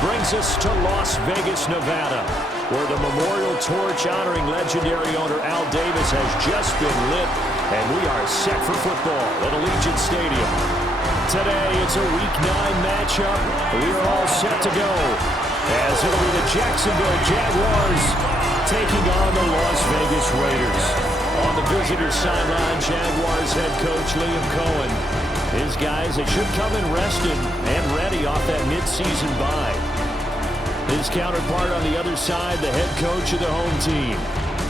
brings us to Las Vegas, Nevada, where the memorial torch honoring legendary owner Al Davis has just been lit, and we are set for football at Allegiant Stadium. Today, it's a Week 9 matchup. We are all set to go, as it'll be the Jacksonville Jaguars taking on the Las Vegas Raiders. On the visitor sideline, Jaguars head coach Liam Cohen. His guys, they should come in rested and ready off that midseason bye. His counterpart on the other side, the head coach of the home team.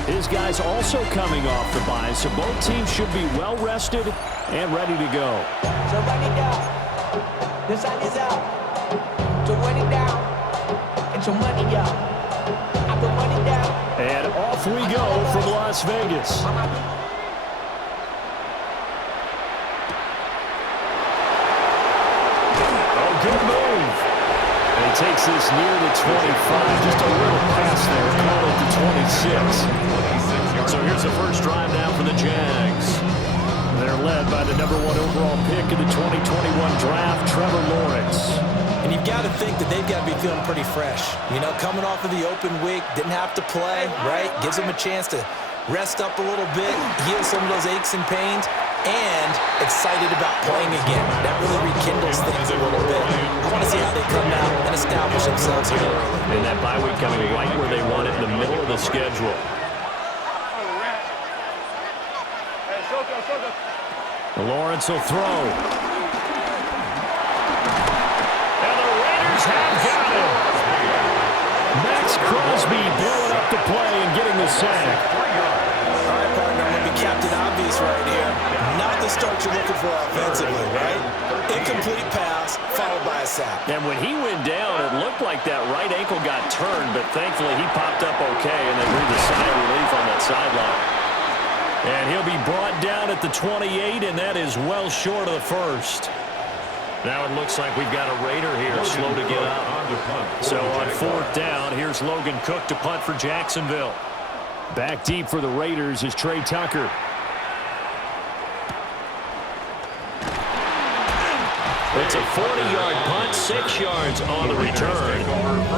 His guys also coming off the bye, so both teams should be well rested and ready to go. So run it down. The sun is out. So run it down. And some money up. I put money down. And off we go from Las Vegas. Good move. And he takes this near the 25. Just a little pass there. Call it the 26. So here's the first drive now for the Jags. They're led by the #1 overall pick in the 2021 draft, Trevor Lawrence. And you've got to think that they've got to be feeling pretty fresh. You know, coming off of the open week, didn't have to play, right? Gives them a chance to rest up a little bit, heal some of those aches and pains, and excited about playing again. That really rekindles things a little bit. I want to see how they come out and establish themselves here early. And that bye week coming right where they want it, in the middle of the schedule. Lawrence will throw. And the Raiders have got him. Max Crosby blowing up the play and getting the sack. All right, partner, I'm going to be Captain Obvious right here. Not the start you're looking for offensively, right? Incomplete pass, followed by a sack. And when he went down, it looked like that right ankle got turned, but thankfully he popped up okay, and they breathed a sigh of relief on that sideline. And he'll be brought down at the 28, and that is well short of the first. Now it looks like we've got a Raider here, slow to get up. So on 4th down, here's Logan Cook to punt for Jacksonville. Back deep for the Raiders is Trey Tucker. It's a 40-yard punt, 6 yards on the return.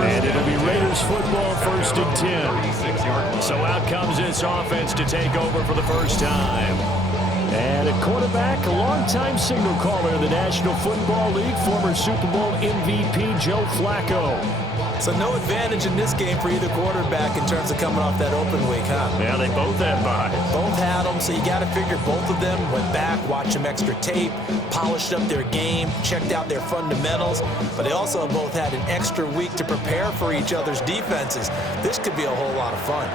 And it'll be Raiders football, 1st and 10. So out comes this offense to take over for the first time. And at quarterback, a longtime signal caller in the National Football League, former Super Bowl MVP Joe Flacco. So no advantage in this game for either quarterback in terms of coming off that open week, huh? Yeah, they both had buys. Both had them, so you got to figure both of them went back, watched some extra tape, polished up their game, checked out their fundamentals, but they also both had an extra week to prepare for each other's defenses. This could be a whole lot of fun.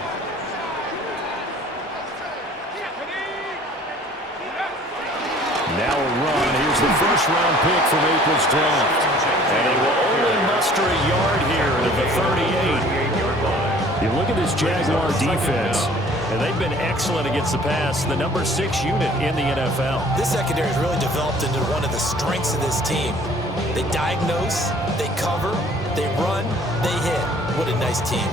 Now a run. Here's the first-round pick from April's draft. And they will only muster a yard here at the 38. You look at this Jaguar defense, and they've been excellent against the pass, the #6 unit in the NFL. This secondary has really developed into one of the strengths of this team. They diagnose, they cover, they run, they hit. What a nice team.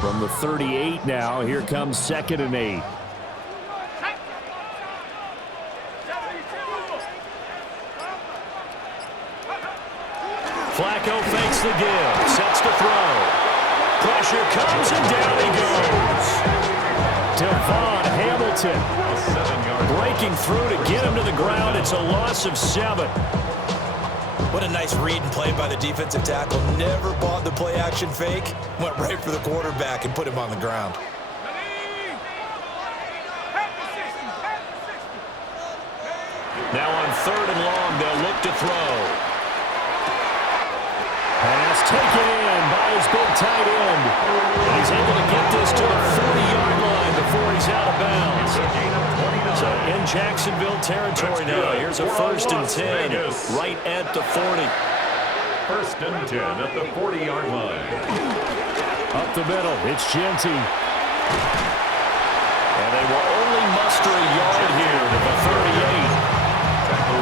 From the 38 now, here comes 2nd and 8. Flacco fakes the give, sets to throw. Pressure comes, and down he goes. Devon Hamilton breaking through to get him to the ground. It's a loss of 7. What a nice read and play by the defensive tackle. Never bought the play-action fake. Went right for the quarterback and put him on the ground. Now on 3rd and long, they'll look to throw. Pass taken in by his big tight end. And he's able to get this to the 40-yard line before he's out of bounds. So in Jacksonville territory now. Here's a 1st and 10 right at the 40. 1st and 10 at the 40-yard line. Up the middle, it's Genty. And they will only muster a yard here to the 38.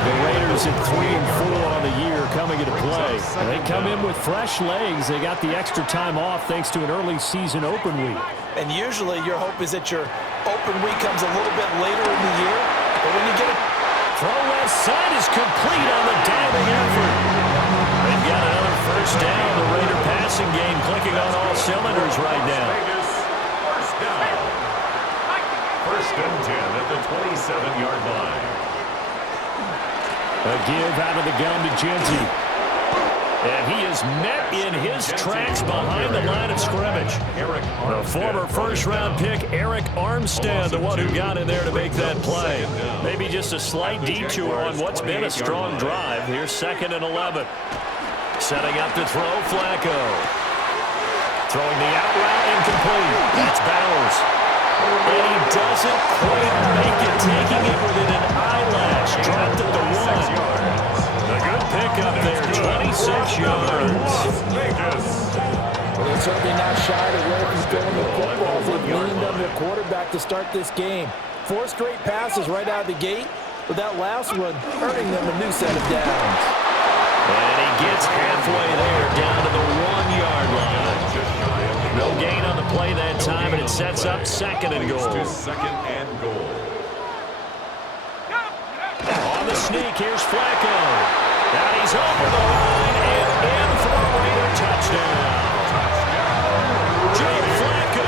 The Raiders at 3-4 on the year coming into play. They come in with fresh legs. They got the extra time off thanks to an early season open week. And usually your hope is that your open week comes a little bit later in the year. But when you get it, throw left side is complete on the diving effort. cylinders right now. Vegas, first down. First and 10 at the 27-yard line. A give out of the gun to Genty. And he is met in his tracks behind the line of scrimmage. The former first-round pick, Eric Armstead, the one who got in there to make that play. Maybe just a slight detour on what's been a strong drive. Here's 2nd and 11. Setting up to throw, Flacco. Throwing the out route, incomplete. That's Bowers. And he doesn't quite make it, taking it within an eyelash. Dropped at the 1. A good pickup there, 26 yards. Well, they're certainly not shy to where he's throwing the football. They've leaned on their quarterback to start this game. 4 straight passes right out of the gate, with that last one earning them a new set of downs. And he gets halfway there, down to the 1-yard line. No gain on the play that time, and it sets up 2nd and goal. Second and goal. On the sneak, here's Flacco. Now he's over the line and in for a Raider touchdown. Joe Flacco,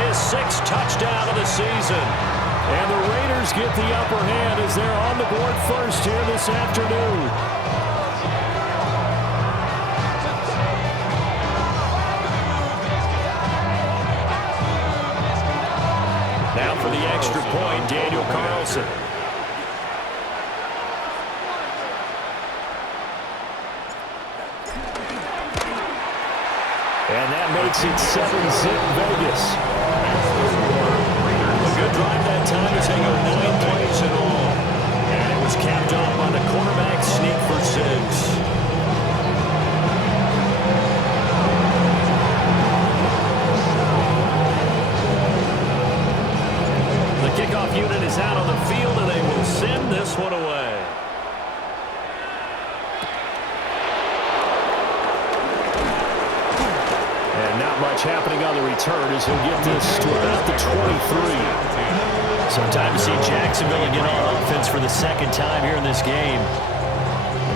his 6th touchdown of the season. And the Raiders get the upper hand as they're on the board first here this afternoon. Now for the extra point, Daniel Carlson. And that makes it 7-zip Vegas. A good drive that time as they go 9 plays in all. And it was capped off by the quarterback sneak for 6. The kickoff unit is out on the field, and they will send this one away. And not much happening on the return as he'll get this to about the 23. So time to see Jacksonville get on offense for the 2nd time here in this game.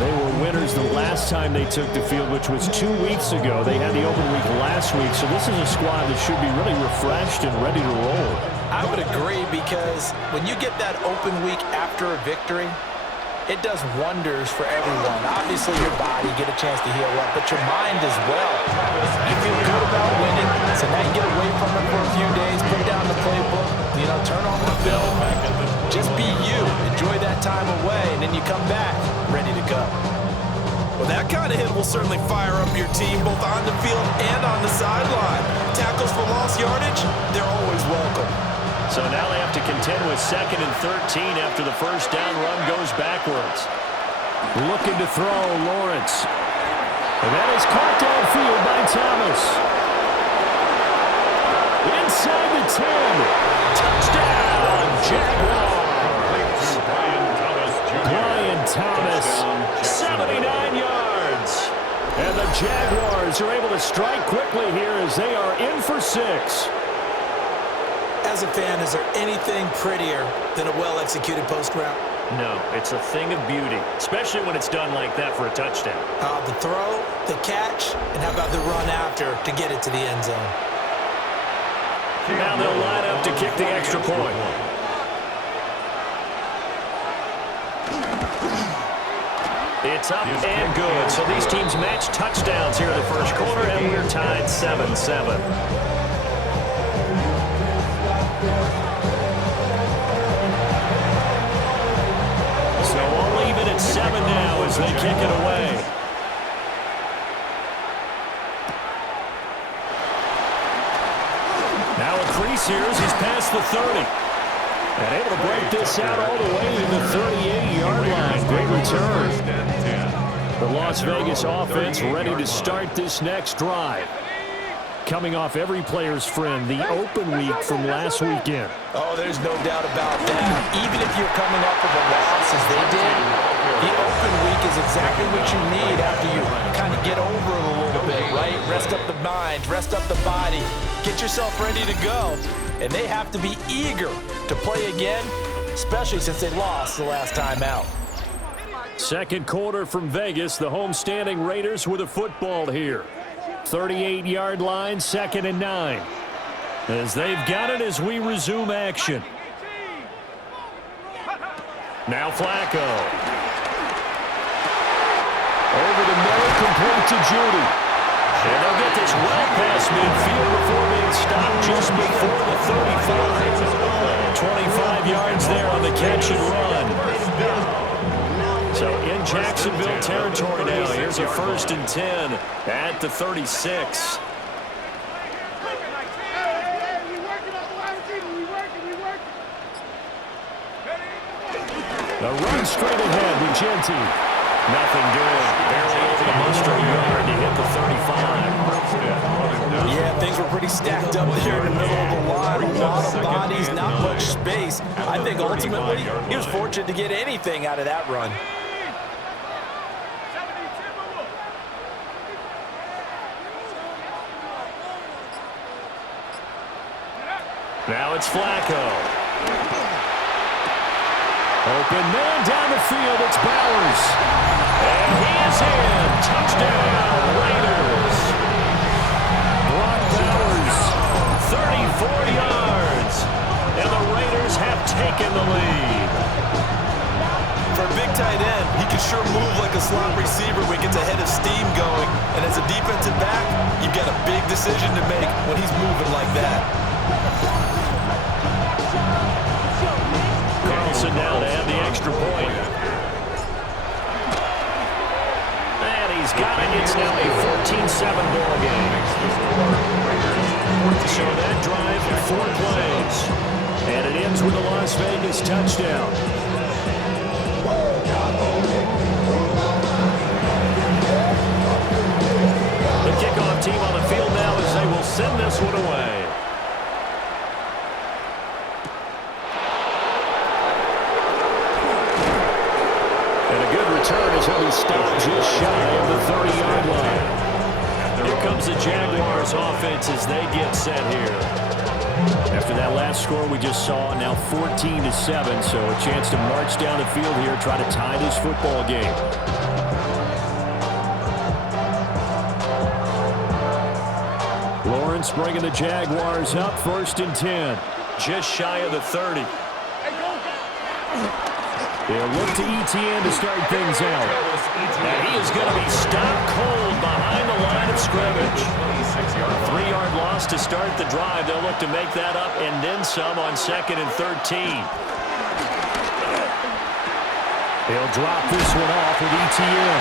They were winners the last time they took the field, which was 2 weeks ago. They had the open week last week, so this is a squad that should be really refreshed and ready to roll. I would agree, because when you get that open week after a victory, it does wonders for everyone. Obviously, your body, get a chance to heal up, but your mind as well. You feel good about winning, so now you get away from it for a few days, put down the playbook, turn on the film, just be you. Enjoy that time away, and then you come back ready to go. Well, that kind of hit will certainly fire up your team, both on the field and on the sideline. Tackles for lost yardage, they're always welcome. So now they have to contend with 2nd and 13 after the first down run goes backwards. Looking to throw, Lawrence. And that is caught downfield by Thomas. Inside the 10. Touchdown, Jaguars. Brian Thomas, 79 yards. And the Jaguars are able to strike quickly here as they are in for 6. As a fan, is there anything prettier than a well-executed post route? No, it's a thing of beauty, especially when it's done like that for a touchdown. The throw, the catch, and how about the run after to get it to the end zone? Now they'll line up to kick the extra point. It's up and good. So these teams match touchdowns here in the first quarter, and we're tied 7-7. So all even at 7 now as they kick it away. Now a crease here as he's past the 30. And able to break this out all the way to the 38-yard line. Great return. The Las Vegas offense ready to start this next drive. Coming off every player's friend, the open week from last weekend. Oh, there's no doubt about that. Even if you're coming off of a loss as they did, the open week is exactly what you need after you kind of get over it a little bit, right? Rest up the mind, rest up the body, get yourself ready to go. And they have to be eager to play again, especially since they lost the last time out. Second quarter from Vegas, the homestanding Raiders with a football here. 38-yard line, 2nd and 9. As they've got it as we resume action. Now Flacco. Over the middle, complete to Judy. And they'll get this well past midfield before being stopped just before the 35. 25 yards there on the catch and run. So in Jacksonville territory now. Here's a 1st and 10 at the 36. The run straight ahead with Genty. Nothing doing. Barely able to muster a yard to hit the 35. Yeah, things were pretty stacked up there in the middle of the line. A lot of bodies, not much space. I think ultimately he was fortunate to get anything out of that run. Now it's Flacco. Open man down the field. It's Bowers. And he is in. Touchdown, Raiders. Brock Bowers, 34 yards. And the Raiders have taken the lead. For a big tight end, he can sure move like a slot receiver when he gets a head of steam going. And as a defensive back, you've got a big decision to make when he's moving like that. Carlson now to add the extra point. And he's got it. It's now a 14-7 ball game. So that drive, 4 plays. And it ends with a Las Vegas touchdown. The kickoff team on the field now as they will send this one away. Return is he'll be stopped just shy of the 30-yard line. Here comes the Jaguars offense as they get set here. After that last score we just saw, now 14-7, so a chance to march down the field here, try to tie this football game. Lawrence bringing the Jaguars up, 1st and 10, just shy of the 30. They'll look to ETN to start things out. And he is going to be stopped cold behind the line of scrimmage. 3-yard loss to start the drive. They'll look to make that up and then some on 2nd and 13. They'll drop this one off with ETN.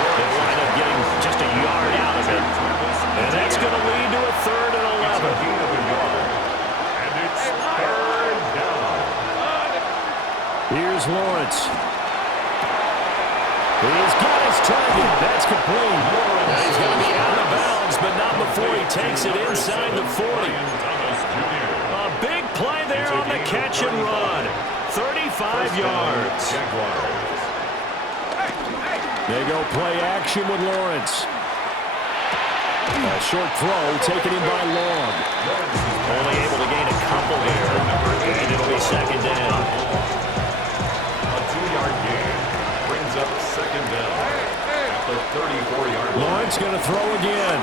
They'll wind up getting just a yard out of it. And that's going to lead to a 3rd and 11. And it's 3rd down. Here's Lawrence. He's got his target. That's complete. Now he's going to be out of bounds, but not before he takes it inside the 40. A big play there on the catch and run. 35 yards. They go play action with Lawrence. A short throw taken in by Long. Only able to gain a couple there. And it'll be 2nd down. 2-yard gain brings up 2nd down at the 34-yard line. Lawrence going to throw again.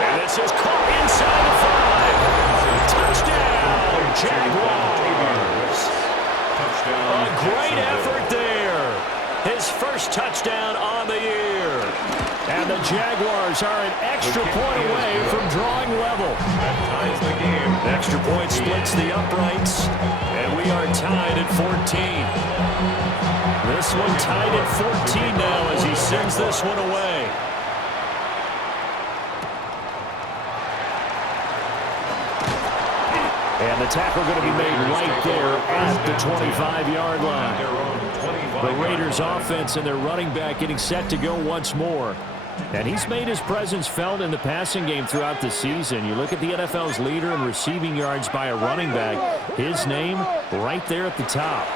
And this is caught inside the 5. Touchdown, Jaguars. Touchdown. A great effort there. His first touchdown on the year. And the Jaguars are an extra point away from drawing level. That ties the game. Extra point splits the uprights. And we are tied at 14. This one tied at 14 now as he sends this one away. And the tackle going to be made right there at the 25-yard line. The Raiders offense and their running back getting set to go once more. And he's made his presence felt in the passing game throughout the season. You look at the NFL's leader in receiving yards by a running back. His name right there at the top.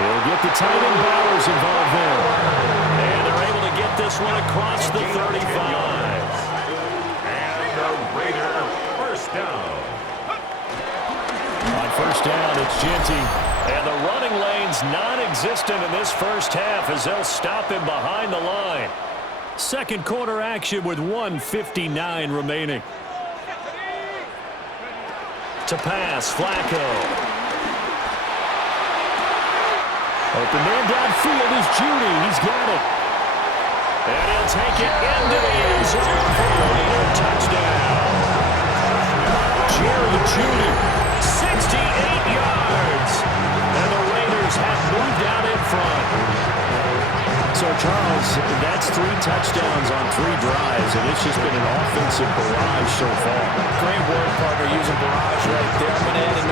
He'll get the tight end Bowers involved there. And they're able to get this one across the 35. And the Raider first down. On first down, it's Ginty. And the running lane's non-existent in this first half as they'll stop him behind the line. Second quarter action with 1:59 remaining. To pass, Flacco. Open man downfield is Judy. He's got it. And he'll take it into the end zone for a Raider touchdown. Jerry Judy, 68 yards. And the Raiders have moved out in front. So, Charles, that's 3 touchdowns on 3 drives, and it's just been an offensive barrage so far. Great work, partner, using barrage right there. I'm going to add another